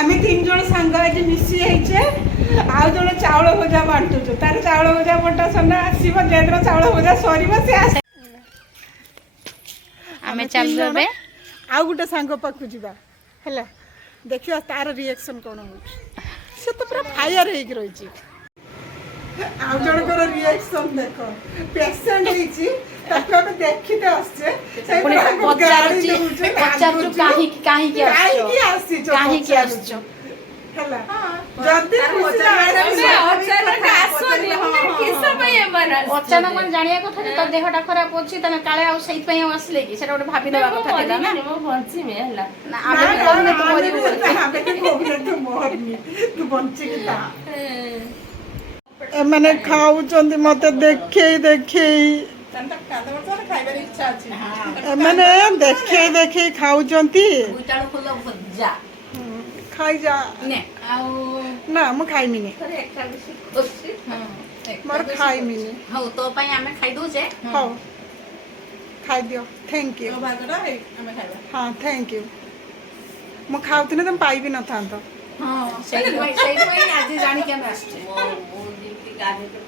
आम 3 जन सांग आज मिसी आउ जड़े चाउल भजा बांटुचु तार चाउल भजा बंटा सना आसब जेद्र चाउल भजा सर सी आस आम चल आउ गोटे सांग पाखु जा है देखिए तार रिएक्शन कौन हो से तो पूरा फायर हो रही आउ जनकर रिएक्शन देख पेशेंट होइछि ताको हम देखिते आछे पुणी पचारु काहे की आछो हला जल्दी अचानक मन जानिया कथा जे तो देहटा खराब होछि तने काले आ सहित पय आसले कि सेटा गोटे भाबी देबा कथा थिला ना मो बंची में हला ना आबे कोने तो मरिबो हमें कोने तो मरनी तू बंची की ता मैंने खाऊचंदी मते देखे देखे मैंने देखे देखे खाऊचंती बुइटाळो फुल भजा खाई जा ने आउ ना मु खाई मिनी थरे एकादशी खुशी मोर खाई मिनी हौ तो पई आमे खाइ दउ जे हां खाई दियो थैंक यू तो भागरा है आमे खाइबा हां थैंक यू मु खाउतने तुम पाई भी न था तो हां सही आज जानी के आमे आछे मो दिल की गाने के